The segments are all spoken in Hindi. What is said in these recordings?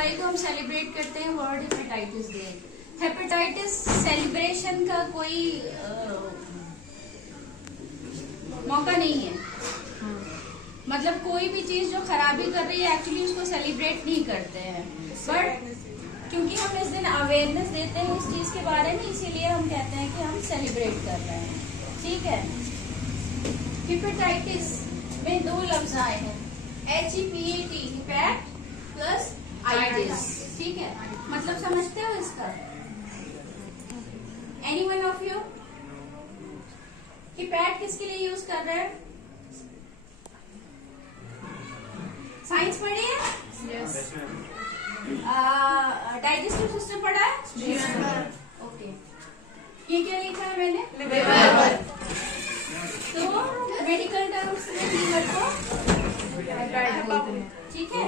जुलाई को हम सेलिब्रेट करते हैं world hepatitis day. Hepatitis celebration का कोई मौका नहीं है। मतलब कोई भी चीज जो खराबी कर रही है एक्चुअली उसको सेलिब्रेट नहीं करते हैं, बट क्योंकि हम इस दिन अवेयरनेस देते हैं इस चीज के बारे में, इसीलिए हम कहते हैं कि हम सेलिब्रेट कर रहे हैं। ठीक है। हेपेटाइटिस में दो लफ्ज आए हैं, HEPAT, हिपैट प्लस आइटिस। ठीक है, मतलब समझते हो इसका? Any one of you? हिपैट किसके लिए यूज कर रहे हैं? साइंस पढ़ी है? Yes. डाइजेस्टिव सिस्टम पढ़ा है? Yes. ओके। ये क्या लिखा है मैंने? Liver. तो मेडिकल टर्म्स में लीवर को ठीक है।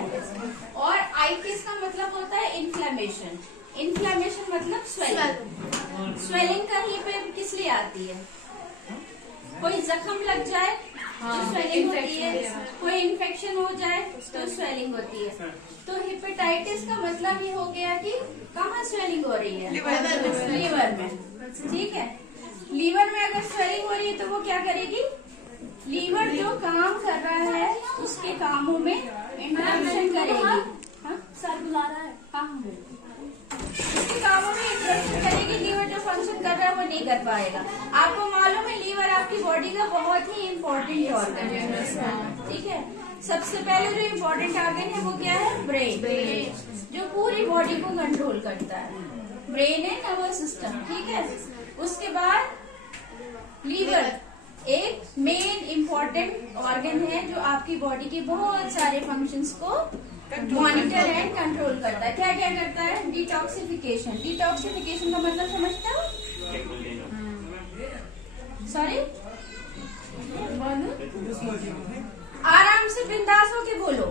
और आइटिस का मतलब होता है इन्फ्लेमेशन। इन्फ्लेमेशन मतलब स्वेलिंग। स्वेलिंग कहीं पे किस लिए आती है? कोई जख्म लग जाए तो स्वेलिंग होती है, कोई इन्फेक्शन हो जाए तो स्वेलिंग होती है। तो हेपेटाइटिस का मतलब ये हो गया कि कहाँ स्वेलिंग हो रही है? लीवर में। ठीक है। लीवर में अगर स्वेलिंग हो रही है तो वो क्या करेगी? लीवर जो काम कर रहा है उसके कामों में इंटरप्शन करेगी। हाँ, सर बुला रहा है। हाँ, उसके कामों में इंटरप्शन करेगी। लीवर जो फंक्शन कर रहा है वो नहीं कर पाएगा। आपको मालूम है लीवर आपकी बॉडी का बहुत ही इम्पोर्टेंट ऑर्गन है। ठीक है। सबसे पहले जो इम्पोर्टेंट ऑर्गन है वो क्या है? ब्रेन, जो पूरी बॉडी को कंट्रोल करता है। ब्रेन है नर्वस सिस्टम। ठीक है। उसके बाद लीवर एक मेन इम्पोर्टेंट ऑर्गन है जो आपकी बॉडी के बहुत सारे फंक्शंस को मॉनिटर एंड कंट्रोल करता है। क्या क्या करता है? डिटॉक्सिफिकेशन। डिटॉक्सिफिकेशन का मतलब समझते हो? सॉरी, आराम से बिंदास होके बोलो।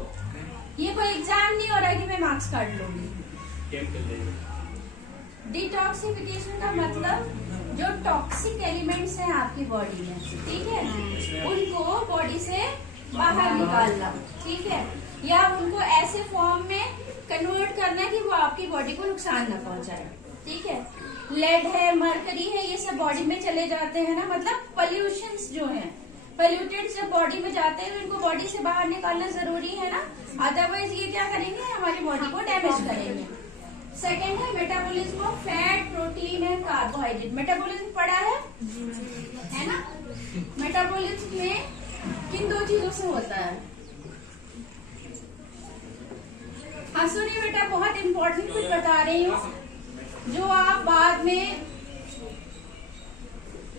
ये कोई एग्जाम नहीं हो रहा कि मैं मार्क्स काट लूंगी। डिटॉक्सिफिकेशन का मतलब जो टॉक्सिक एलिमेंट्स हैं आपकी बॉडी में, ठीक है, उनको बॉडी से बाहर निकालना। ठीक है। या उनको ऐसे फॉर्म में कन्वर्ट करना कि वो आपकी बॉडी को नुकसान न पहुंचाए। ठीक है। लेड है, मरकरी है, ये सब बॉडी में चले जाते हैं ना, मतलब पॉल्यूशंस जो हैं, पॉल्यूटेड्स जब बॉडी में जाते हैं तो इनको बॉडी से बाहर निकालना जरूरी है ना, अदरवाइज ये क्या करेंगे? हमारी बॉडी को डैमेज करेंगे। सेकेंड है metabolism of fat, protein and carbohydrate. Metabolism पढ़ा है ना? मेटाबॉलिज्म में किन दो चीजों से होता है? हाँ सुनिए बेटा, बहुत इम्पोर्टेंट कुछ बता रही हूँ जो आप बाद में,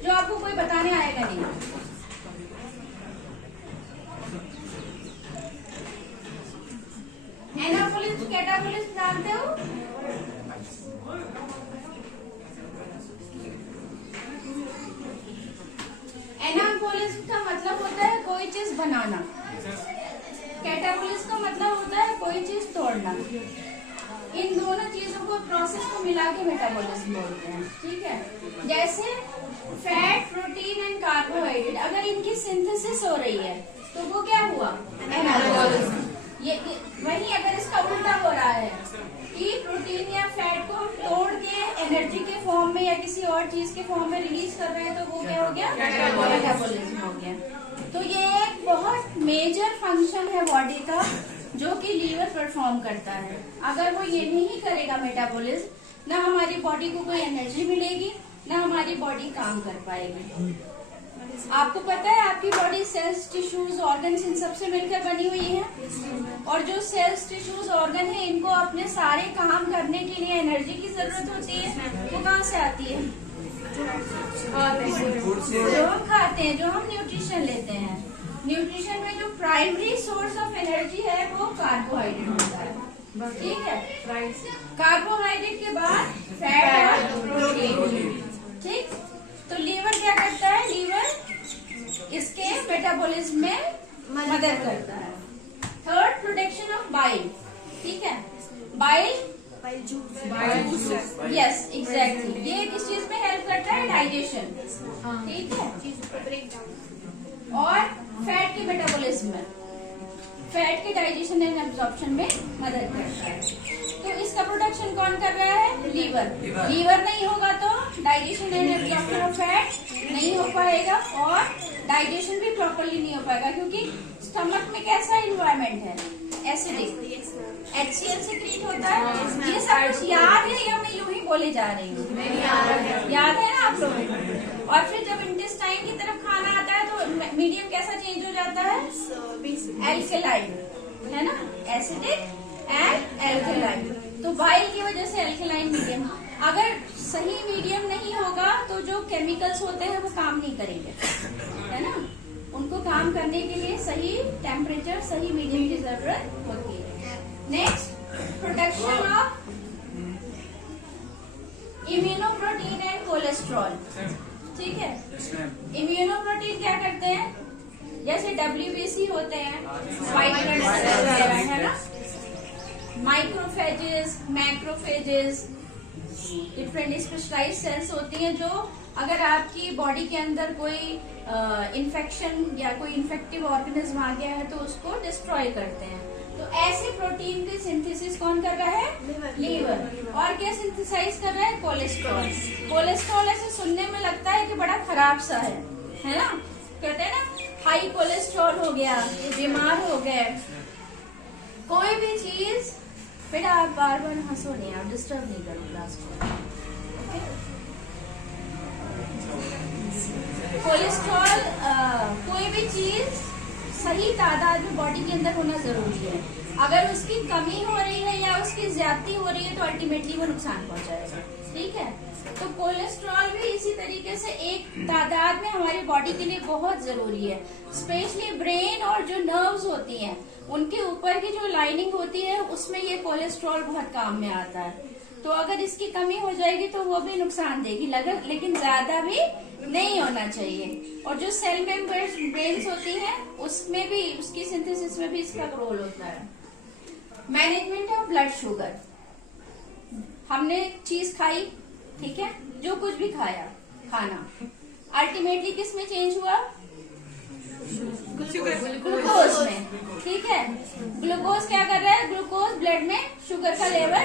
जो आपको कोई बताने आएगा नहीं। एनाबॉलिज्म, कैटाबॉलिज्म जानते हो? एनाबॉलिज्म का मतलब होता है कोई चीज बनाना। कैटाबॉलिज्म का मतलब होता है कोई चीज तोड़ना। इन दोनों चीजों को, प्रोसेस को मिला के मेटाबॉलिज्म बोलते हैं। ठीक है। जैसे फैट, प्रोटीन एंड कार्बोहाइड्रेट, अगर इनकी सिंथेसिस हो रही है तो वो क्या हुआ? एनाबॉलिज्म। ये वही अगर इसका उल्टा हो रहा है कि प्रोटीन या फैट को हम तोड़ के एनर्जी के फॉर्म में या किसी और चीज के फॉर्म में रिलीज कर रहे हैं तो वो क्या हो गया? मेटाबॉलिज्म हो गया। तो ये एक बहुत मेजर फंक्शन है बॉडी का जो कि लीवर परफॉर्म करता है। अगर वो ये नहीं करेगा मेटाबॉलिज्म, ना हमारी बॉडी को कोई एनर्जी मिलेगी, ना हमारी बॉडी काम कर पाएगी। आपको पता है आपकी body cells, tissues, organs in सबसे मिलकर बनी हुई है, और जो सेल्स, टिश्यूज, ऑर्गन है इनको अपने सारे काम करने के लिए एनर्जी की जरूरत होती है। वो कहाँ से आती है? जो हम खाते हैं, जो हम न्यूट्रिशन लेते हैं। न्यूट्रिशन में जो प्राइमरी सोर्स ऑफ एनर्जी है वो कार्बोहाइड्रेट होता है। ठीक है। कार्बोहाइड्रेट के बाद फैट और प्रोटीन। ठीक। तो लीवर क्या करता है? लीवर इसके मेटाबॉलिज्म में मदद करता है। Third, production of bile. ठीक है। बाइल यस एग्जैक्टली, ये किस चीज में हेल्प करता है? डाइजेशन। ठीक है। और फैट के मेटाबॉलिज्म में, फैट के डाइजेशन एंड एब्जॉर्प्शन में मदद करता है। इसका प्रोडक्शन कौन कर रहा है? लीवर। लीवर नहीं होगा तो digestion and absorption of fat नहीं हो पाएगा और डाइजेशन भी प्रॉपरली नहीं हो पाएगा, क्योंकि स्टमक में कैसा इन्वायरमेंट है? एसिडिक। HCl सिक्रीट होता है। ये सब कुछ याद है या मैं यूं ही बोले जा रही हूँ? याद है ना आप लोगों को? और फिर जब इंटेस्टाइन की तरफ खाना आता है तो मीडियम कैसा चेंज हो जाता है? एल्केलाइन, है ना? Acidic and alkaline. तो बाइल की वजह से एल्केलाइन मीडियम। अगर सही मीडियम नहीं होगा तो जो केमिकल्स होते हैं वो काम नहीं करेंगे, है ना? उनको काम करने के लिए सही टेम्परेचर, सही मीडियम की जरूरत होती है। Next, production of immunoprotein and cholesterol. ठीक है, इम्यूनोप्रोटीन क्या करते हैं? जैसे WBC होते हैं, व्हाइट ब्लड सेल्स है ना, microphages, macrophages, different specialised cells होती हैं जो अगर आपकी बॉडी के अंदर कोई इन्फेक्शन या कोई इन्फेक्टिव ऑर्गेनिज्म आ गया है तो उसको डिस्ट्रॉय करते हैं। तो ऐसे प्रोटीन की सिंथेसिस कौन कर रहा है? लीवर। और क्या सिंथेसाइज कर रहा है? कोलेस्ट्रॉल। कोलेस्ट्रॉल ऐसे सुनने में लगता है कि बड़ा खराब सा है ना? कहते हैं ना हाई कोलेस्ट्रॉल हो गया, बीमार हो गए। कोई भी चीज, बेटा आप बार बार हंसो नहीं, आप डिस्टर्ब नहीं करो क्लास को। कोलेस्ट्रॉल कोई भी चीज सही तादाद में बॉडी के अंदर होना जरूरी है। अगर उसकी कमी हो रही है या उसकी ज्यादती हो रही है तो अल्टीमेटली वो नुकसान पहुंचाएगा। ठीक है, तो कोलेस्ट्रॉल भी इसी तरीके से एक तादाद में हमारी बॉडी के लिए बहुत जरूरी है। स्पेशली ब्रेन और जो नर्व्स होती हैं उनके ऊपर की जो लाइनिंग होती है उसमें ये कोलेस्ट्रॉल बहुत काम में आता है। तो अगर इसकी कमी हो जाएगी तो वो भी नुकसान देगी, लेकिन ज्यादा भी नहीं होना चाहिए। और जो सेल मेंबर्स ब्रेन्स होती हैं उसमें भी, उसकी सिंथेसिस में भी इसका रोल होता है। Management of blood sugar. हमने चीज खाई, ठीक है, जो कुछ भी खाया खाना, अल्टीमेटली किस में चेंज हुआ? ग्लूकोज में। ठीक है, ग्लूकोज क्या कर रहा है? ग्लूकोज ब्लड में शुगर का लेवल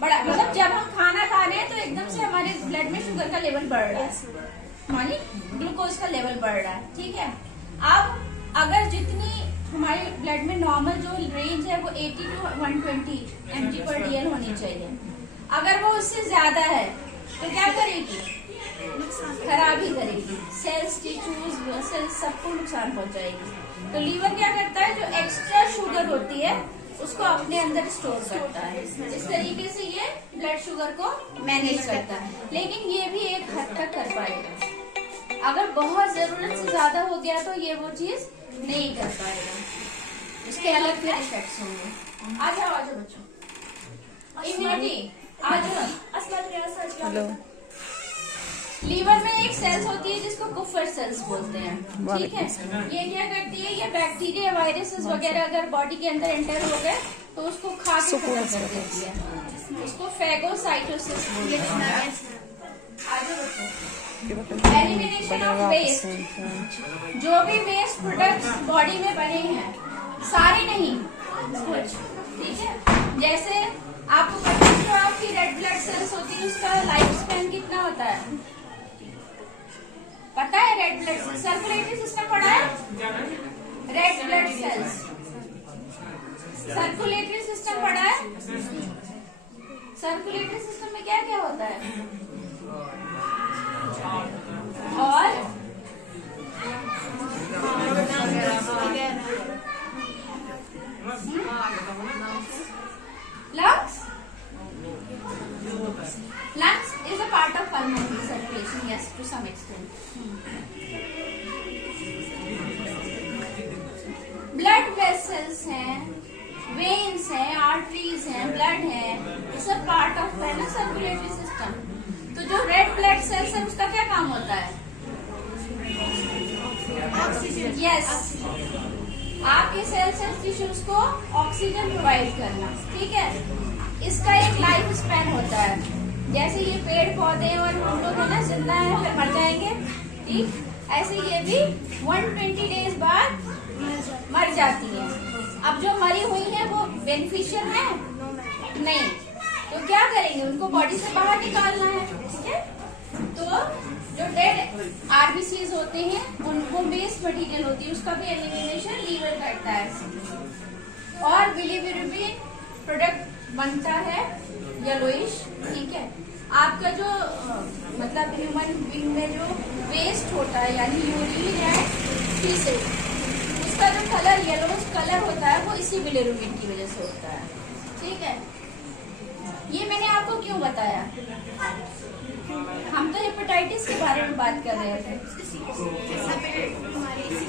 बढ़ा, मतलब जब हम खाना खा रहे हैं तो एकदम से हमारे ब्लड में शुगर का लेवल बढ़ रहा है, मानी ग्लूकोज का लेवल बढ़ रहा है। ठीक है, अब अगर जितनी हमारे ब्लड में नॉर्मल जो रेंज है वो 80 to 120 mg/dl होनी चाहिए, अगर वो उससे ज्यादा है तो क्या करेगी? खराबी करेगी, सेल्स, टिश्यूज, सेल्स सबको नुकसान पहुंचाएगी। तो लीवर क्या करता है? जो एक्स्ट्रा शुगर होती है उसको अपने अंदर स्टोर करता है। इस तरीके से ये ब्लड शुगर को मैनेज करता है, लेकिन ये भी एक हद तक कर पाएगा। अगर बहुत जरूरत से ज्यादा हो गया तो ये वो चीज नहीं कर पाएगा, उसके अलग फिर इफेक्ट्स होंगे। आ जाओ बच्चों, इम्यूनिटी आ जाओ। हेलो, लीवर में एक सेल्स होती है जिसको कुफर सेल्स बोलते हैं। ठीक है, ये क्या करती है? ये बैक्टीरिया, वायरसेस वगैरह अगर बॉडी के अंदर एंटर हो गए तो उसको खा के खत्म कर देती है, उसको फेगोसाइटोसिस बोलते हैं। Elimination of waste. जो भी वेस्ट प्रोडक्ट्स बॉडी में बने हैं, सारे नहीं कुछ, ठीक है, जैसे आपको पता है जो आपकी रेड ब्लड सेल्स होती है उसका लाइफ स्पैन कितना होता है? पता है? Red blood cells, circulatory system पढ़ा है? Red blood cells, circulatory system पढ़ा है? सर्कुलेटरी सिस्टम में क्या क्या होता है? और lungs? Lungs is a part of pulmonary circulation, yes, to some extent. Blood vessels हैं, veins हैं, arteries हैं, blood है, ये सब part of है ना circulatory system. तो जो red blood cells है उसका क्या काम होता है? ऑक्सीजन। यस, आपके सेल्स एंड टिश्यूज को ऑक्सीजन प्रोवाइड करना। ठीक है, इसका एक लाइफ स्पैन होता है, जैसे ये पेड़ पौधे और हम लोग है ना जिंदा है फिर मर जाएंगे, ठीक, ऐसे ये भी 120 डेज बाद मर जाती है। अब जो मरी हुई है वो बेनिफिशियल है? नहीं, तो क्या करेंगे, उनको बॉडी से बाहर निकालना है, ठीक है। तो जो डेड आरबीसीज होते हैं उनको वेस्ट मटेरियल होती है, उसका भी एलिमिनेशन लीवर करता है। और बिलिरुबिन प्रोडक्ट बनता है येलोइश, ठीक है। आपका जो मतलब ह्यूमन बीइंग में जो वेस्ट होता है यानी यूरिन एंड फीसेस, उसका जो कलर येलोइश कलर होता है वो इसी बिलिरुबिन की वजह से होता है, ठीक है। ये मैंने आपको क्यों बताया, हम तो हेपेटाइटिस के बारे में बात कर रहे थे,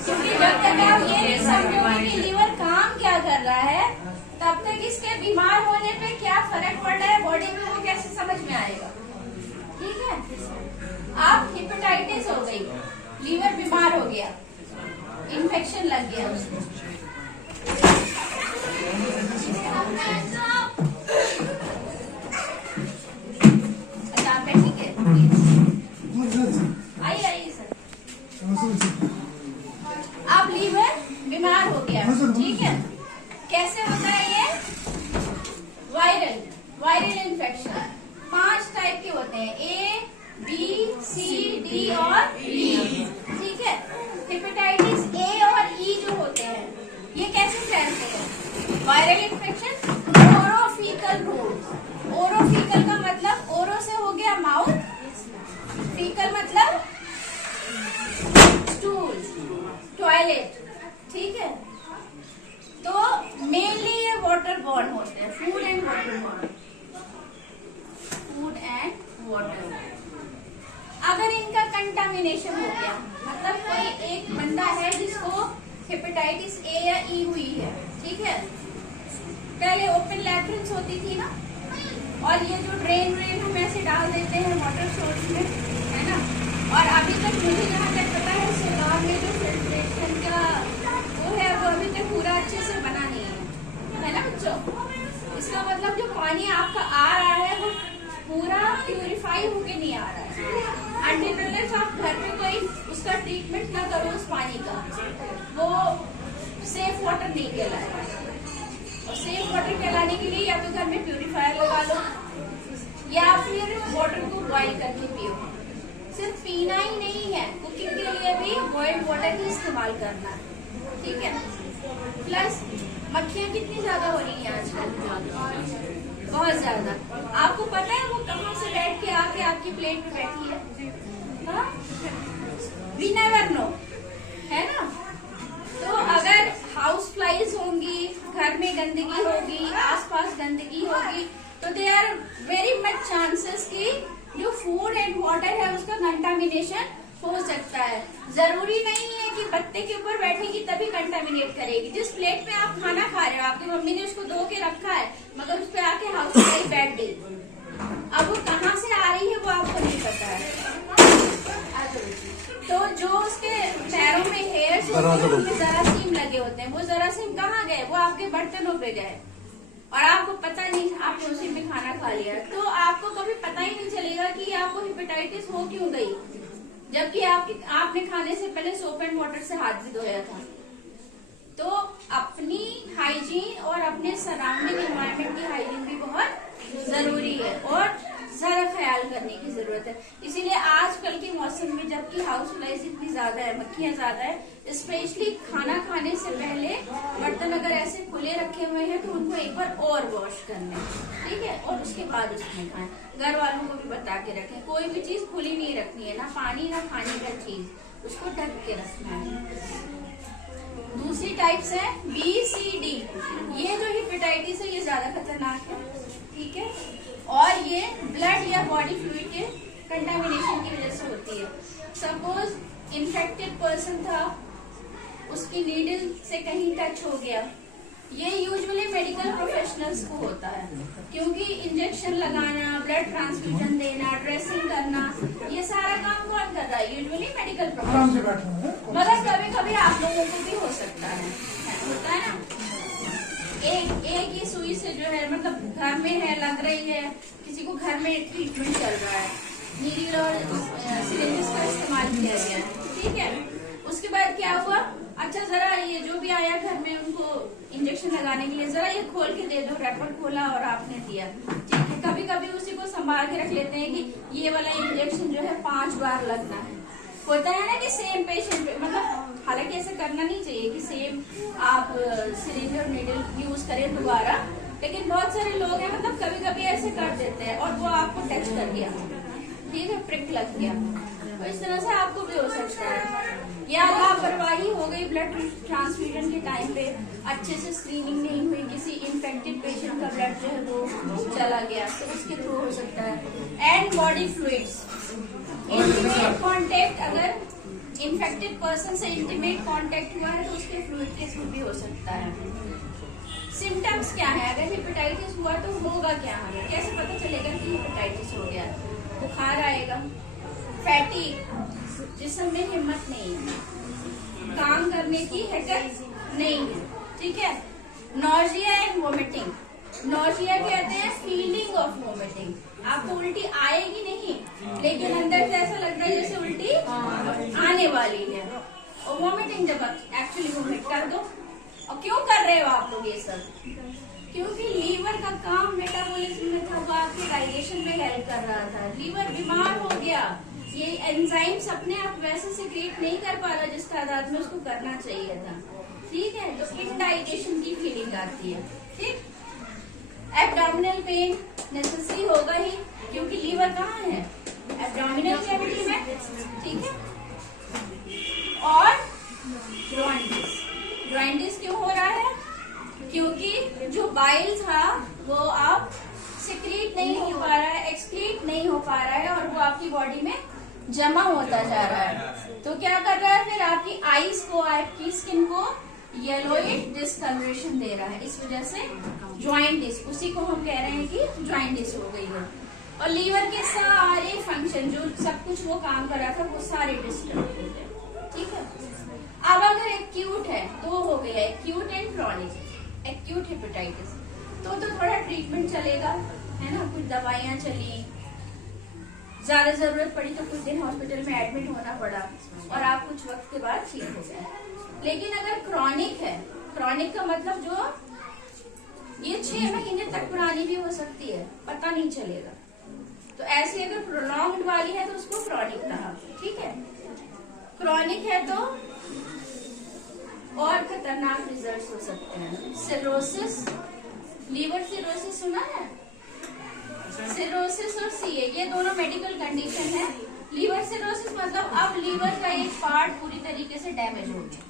क्योंकि जब तक आप ये नहीं समझोगे कि लीवर काम क्या कर रहा है, तब तक इसके बीमार होने पे क्या फर्क पड़ रहा है बॉडी में वो कैसे समझ में आएगा, ठीक है। आप हेपेटाइटिस हो गई, लीवर बीमार हो गया, इन्फेक्शन लग गया उसको, अच्छा आप बैठेंगे, आइए सर। आप लीवर बीमार हो गया, ठीक है। कैसे होता है ये, वायरल इन्फेक्शन 5 टाइप के होते हैं, ए बी सी डी और ई, ठीक है। हेपेटाइटिस ए और ई जो होते हैं ये कैसे फैलते हैं, viral infection orofaecal route. Orofaecal का मतलब ओरो से हो गया माउथ, फीकल मतलब स्टूल, टॉयलेट, ठीक है। तो मेनली ये वाटर बॉर्न होते हैं, food and water borne, food and water. अगर इनका कंटामिनेशन हो गया, मतलब कोई एक बंदा है जिसको हेपेटाइटिस ए या ई हुई है, ठीक है। पहले ओपन लैट्रिन्स होती थी ना, और ये जो ड्रेन हम ऐसे डाल देते हैं वाटर सोर्स में, है ना। और अभी तक मुझे जहाँ तक पता है सोलार में जो फिल्ट्रेशन का वो है वो अभी तक पूरा अच्छे से बना नहीं है ना बच्चों। इसका मतलब जो पानी आपका आ रहा है वो पूरा प्यूरिफाई होके नहीं आ रहा है। अनटिल आप घर में कोई उसका ट्रीटमेंट ना करो उस पानी का, वो सेफ वाटर नहीं कहलाएगा। और सेफ वाटर कहलाने के लिए या तो घर में प्यूरिफायर लगा लो या फिर वाटर को बॉइल करके पियो। सिर्फ पीना ही नहीं है, कुकिंग के लिए भी बॉइल्ड वाटर ही इस्तेमाल करना है, ठीक है। प्लस मक्खियाँ कितनी ज्यादा हो रही हैं आजकल, बहुत ज्यादा। आपको पता है वो कहाँ से बैठ के आके आपकी प्लेट पे बैठी है, वी नेवर नो, है ना। तो अगर हाउस फ्लाइज होंगी, घर में गंदगी होगी, आसपास गंदगी होगी, तो they are very much chances कि जो फूड एंड वाटर है उसका कंटामिनेशन हो सकता है। जरूरी नहीं है कि पत्ते के ऊपर बैठेगी तभी कंटामिनेट करेगी। जिस प्लेट में आप खाना खा रहे हो, आपकी मम्मी ने उसको धो के रखा है, मगर उस पर आके हाउस फ्लाई बैठ गई, अब वो कहाँ से आ रही है वो आपको नहीं पता है। तो जो उसके पैरों में हेयर्स होते हैं, जरासीम लगे होते हैं, वो जरासीम कहाँ गए, वो आपके बर्तनों पे गए और आपको पता नहीं, आपने उसी में खाना खा लिया। तो आपको कभी पता ही नहीं चलेगा कि आपको हेपेटाइटिस हो क्यों गई, जबकि आपने खाने से पहले सोप एंड वाटर से हाथ भी धोया था। तो अपनी हाइजीन और अपने सराउंडिंग एनवायरनमेंट की हाइजीन भी बहुत जरूरी है और ज्यादा ख्याल करने की जरूरत है। इसीलिए आजकल के मौसम में जबकि हाउस फ्लाइज इतनी ज्यादा है, मक्खियां ज्यादा है, स्पेशली खाना खाने से पहले बर्तन अगर ऐसे खुले रखे हुए हैं तो उनको एक बार और वॉश कर लें, ठीक है, और उसके बाद उसमें खाएं। घर वालों को भी बता के रखें, कोई भी चीज खुली नहीं रखनी है, ना पानी ना खाने का चीज, उसको ढक के रखना है। दूसरी टाइप्स है बी सी डी। ये जो हेपेटाइटिस है ये ज्यादा खतरनाक है, ठीक है, और ये ब्लड या बॉडी फ्लूइड के कंटामिनेशन की वजह से होती है। सपोज इन्फेक्टेड पर्सन था, उसकी नीडल से कहीं टच हो गया, ये यूजुअली मेडिकल प्रोफेशनल्स को होता है, क्योंकि इंजेक्शन लगाना, ब्लड ट्रांसफ्यूजन देना, ड्रेसिंग करना, ये सारा काम कौन कर रहा है, यूजुअली मेडिकल प्रोफेशनल। मगर कभी कभी आप लोगों को भी हो सकता है, होता है ना। एक ही सुई से जो है, मतलब घर में है, लग रही है, किसी को घर में ट्रीटमेंट चल रहा है, नीडल और सिरिंजेस का इस्तेमाल किया गया है, ठीक है। उसके बाद क्या हुआ, अच्छा जरा ये जो भी आया घर में उनको इंजेक्शन लगाने के लिए जरा ये खोल के दे दो। रैपर खोला और आपने दिया, ठीक है। कभी कभी उसी को संभाल के रख लेते हैं कि ये वाला इंजेक्शन जो है 5 बार लगना है। होता है ना कि सेम पेशेंट पे, मतलब हालांकि ऐसे करना नहीं चाहिए कि सेम आप सिरिंज और नीडल यूज करें दोबारा, लेकिन बहुत सारे लोग हैं मतलब कभी कभी ऐसे कर देते हैं और वो आपको टच कर गया, ठीक है, प्रिक लग गया, तो इस तरह से आपको भी हो सकता है। या लापरवाही हो गई ब्लड ट्रांसफ्यूजन के टाइम पे, अच्छे से स्क्रीनिंग नहीं हुई, किसी इन्फेक्टेड पेशेंट का ब्लड जो है वो चला गया, तो उसके थ्रू हो सकता है। And body fluids, intimate contact, अगर इन्फेक्टेड पर्सन से इंटीमेट कॉन्टेक्ट हुआ है तो उसके फ्लूइड के थ्रू भी हो सकता है। सिम्टम्स क्या है? अगर हेपेटाइटिस हुआ तो होगा क्या, हमें कैसे पता चलेगा कि हेपेटाइटिस हो गया? बुखार आएगा, फैटीग, जिस्म में हिम्मत नहीं है, काम करने की हिम्मत नहीं है, ठीक है। नॉजिया एंड वोमिटिंग, नॉजिया कहते हैं फीलिंग ऑफ वोमिटिंग, आपको उल्टी आएगी नहीं लेकिन अंदर से ऐसा लगता है जैसे उल्टी आने वाली है। और वोमिटिंग जब एक्चुअली वोमिट कर दो। और क्यों कर रहे हो आप लोग ये सब? क्योंकि लीवर का काम मेटाबॉलिज्म में था, वो आपके डाइजेशन में हेल्प कर रहा था। लीवर बीमार हो गया, ये एंजाइम्स अपने आप वैसे सिक्रेट नहीं कर पा रहा जिस तादाद में उसको करना चाहिए था, ठीक है। तो इनडाइजेशन की फीलिंग आती है, ठीक। एब्डोमिनल पेन नेसेसरी होगा ही, क्योंकि लीवर कहाँ है? एब्डोमिनल कैविटी में, ठीक है। और जॉइंटिस, जॉइंटिस क्यों हो रहा है? क्योंकि जो बाइल था वो आप सिक्रीट नहीं हो पा रहा है, एक्सक्रीट नहीं हो पा रहा है, और वो आपकी बॉडी में जमा होता जा रहा है। तो क्या कर रहा है फिर? आपकी आईज को, आपकी स्किन को येलोइश डिस्कलरेशन दे रहा है। इस वजह से जॉइंटिस, उसी को हम कह रहे हैं कि जॉइंटिस हो गई है। और लीवर के सारे फंक्शन, जो सब कुछ वो काम कर रहा था, वो सारे डिस्टर्ब हो गए, ठीक है। अब अगर एक्यूट है तो हो गया acute and chronic. Acute hepatitis तो थोड़ा ट्रीटमेंट चलेगा, है ना, कुछ दवाइयाँ चली, ज्यादा जरूरत पड़ी तो कुछ दिन हॉस्पिटल में एडमिट होना पड़ा और आप कुछ वक्त के बाद ठीक हो गए। लेकिन अगर क्रॉनिक है, क्रॉनिक का मतलब जो ये 6 महीने तक पुरानी भी हो सकती है, पता नहीं चलेगा। तो ऐसी अगर प्रोलॉन्ग्ड वाली है तो उसको क्रॉनिक कहा, ठीक है। क्रॉनिक है तो और खतरनाक रिजल्ट्स हो सकते हैं। सिरोसिस, लीवर सिरोसिस सुना है? सिरोसिस और सीए, ये दोनों मेडिकल कंडीशन है। लीवर सिरोसिस मतलब अब लीवर का एक पार्ट पूरी तरीके से डैमेज हो गया,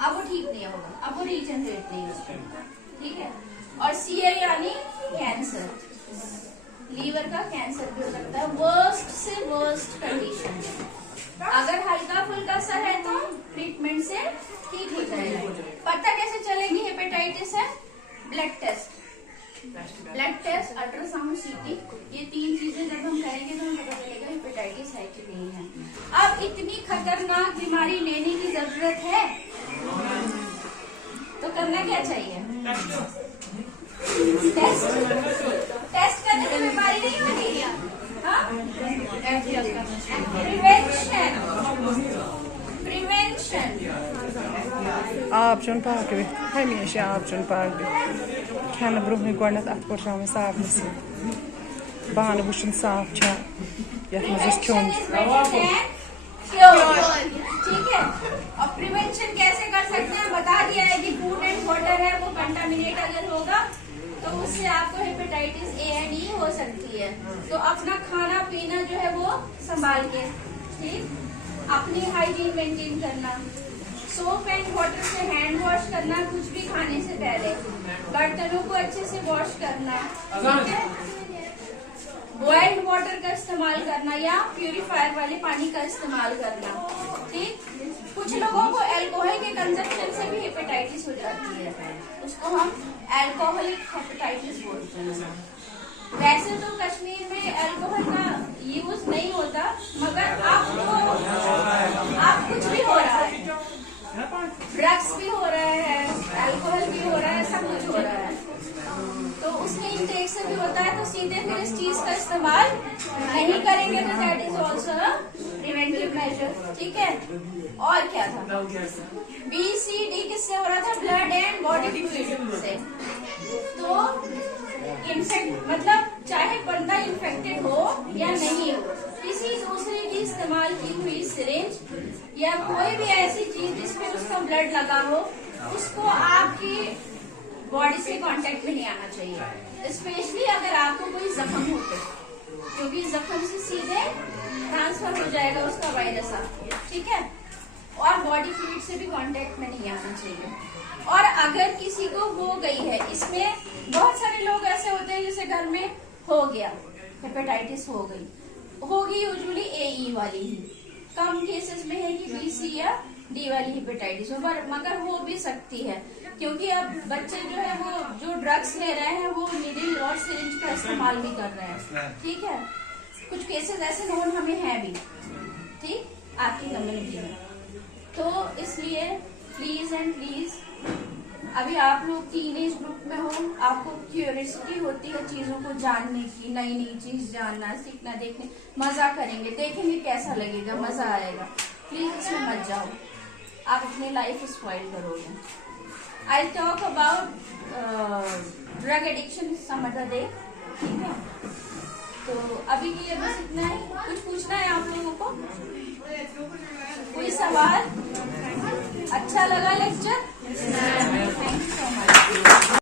अब वो ठीक नहीं होगा, अब वो रीजनरेट नहीं होगा, ठीक है। और सीए यानी कैंसर, लीवर का कैंसर भी हो सकता है, वर्स्ट से वर्स्ट कंडीशन। अगर हल्का फुल्का सा है तो ट्रीटमेंट से ठीक हो जाएगा। पता कैसे चलेगी हेपेटाइटिस है? ब्लड टेस्ट, अल्ट्रासाउंड, सीटी, ये 3 चीजें जब हम करेंगे तो हमें पता चलेगा हेपेटाइटिस है कि नहीं है। अब इतनी खतरनाक बीमारी लेने की जरूरत है तो करना क्या चाहिए? टेस्ट करने से बीमारी नहीं होगी, हाँ? प्रिवेंशन आब चुन पाक भी हमेशा आब चुन पाक भी खाना ब्रोह गोडनथ अत पुराव साफनस बान वुन साफ छा यथ मज चुन, ठीक है। और प्रिवेंशन कैसे कर सकते हैं बता दिया है कि फूड एंड वाटर है वो कंटामिनेट अगर होगा तो उससे आपको हेपेटाइटिस ए एंड ई हो सकती है। तो अपना खाना पीना जो है वो संभाल के, ठीक, अपनी हाइजीन मेंटेन करना, सोप एंड वाटर से हैंड वॉश करना कुछ भी खाने से पहले, बर्तनों को अच्छे से वॉश करना, ठीक है। बॉइल्ड वाटर का इस्तेमाल करना या प्यूरिफायर वाले पानी का इस्तेमाल करना, ठीक। कुछ लोगों को अल्कोहल के कंजप्शन से भी हेपेटाइटिस हो जाती है, उसको हम अल्कोहलिक हेपेटाइटिस बोलते हैं। वैसे तो कश्मीर में अल्कोहल का यूज नहीं होता, मगर आप कुछ भी हो रहा है, ड्रग्स भी हो रहा है, अल्कोहल भी हो रहा है, सब कुछ हो रहा है, तो उसमें इंटेक से भी होता है, तो सीधे फिर इस चीज का इस्तेमाल नहीं करेंगे तो that is also preventive measure, ठीक है। और क्या था, BCD किससे हो रहा था, ब्लड एंड बॉडी फ्लूइड से। तो इन्फेक्ट मतलब चाहे बंदा इन्फेक्टेड हो या नहीं हो, किसी दूसरे की इस्तेमाल की हुई सिरिंज या कोई भी ऐसी चीज जिसमें उसका ब्लड लगा हो, उसको आपकी बॉडी से कांटेक्ट में नहीं आना चाहिए, स्पेशली अगर आपको कोई जख्म हो तो, क्योंकि जख्म से सीधे ट्रांसफर हो जाएगा उसका वायरस आपको, ठीक है। और बॉडी फ्लूइड से भी कांटेक्ट में नहीं आना चाहिए। और अगर किसी को हो गई है, इसमें बहुत सारे लोग ऐसे होते हैं जैसे घर में हो गया हेपेटाइटिस हो गई, होगी यूजुअली AE वाली ही, कम केसेस में है कि BC या D वाली हेपेटाइटिस हो, मगर हो भी सकती है, क्योंकि अब बच्चे जो है वो जो ड्रग्स ले रहे हैं वो नीडल और सिरिंज का इस्तेमाल भी कर रहे हैं, ठीक है। कुछ केसेस ऐसे नोन हमें है भी, ठीक, आपकी कम्युनिटी में। तो इसलिए प्लीज एंड प्लीज, अभी आप लोग टीनेज ग्रुप में हो, आपको क्यूरियोसिटी होती है चीजों को जानने की, नई नई चीज जानना, सीखना, देखने, मजा करेंगे, देखेंगे कैसा लगेगा, मजा आएगा। प्लीज इसमें मत जाओ, आप अपनी लाइफ स्पॉइल करोगे। I talk about drug addiction some other day, ठीक है। तो अभी के लिए बस इतना ही। कुछ पूछना है आप लोगों को, कोई सवाल? अच्छा लगा lecture? Thank you so much.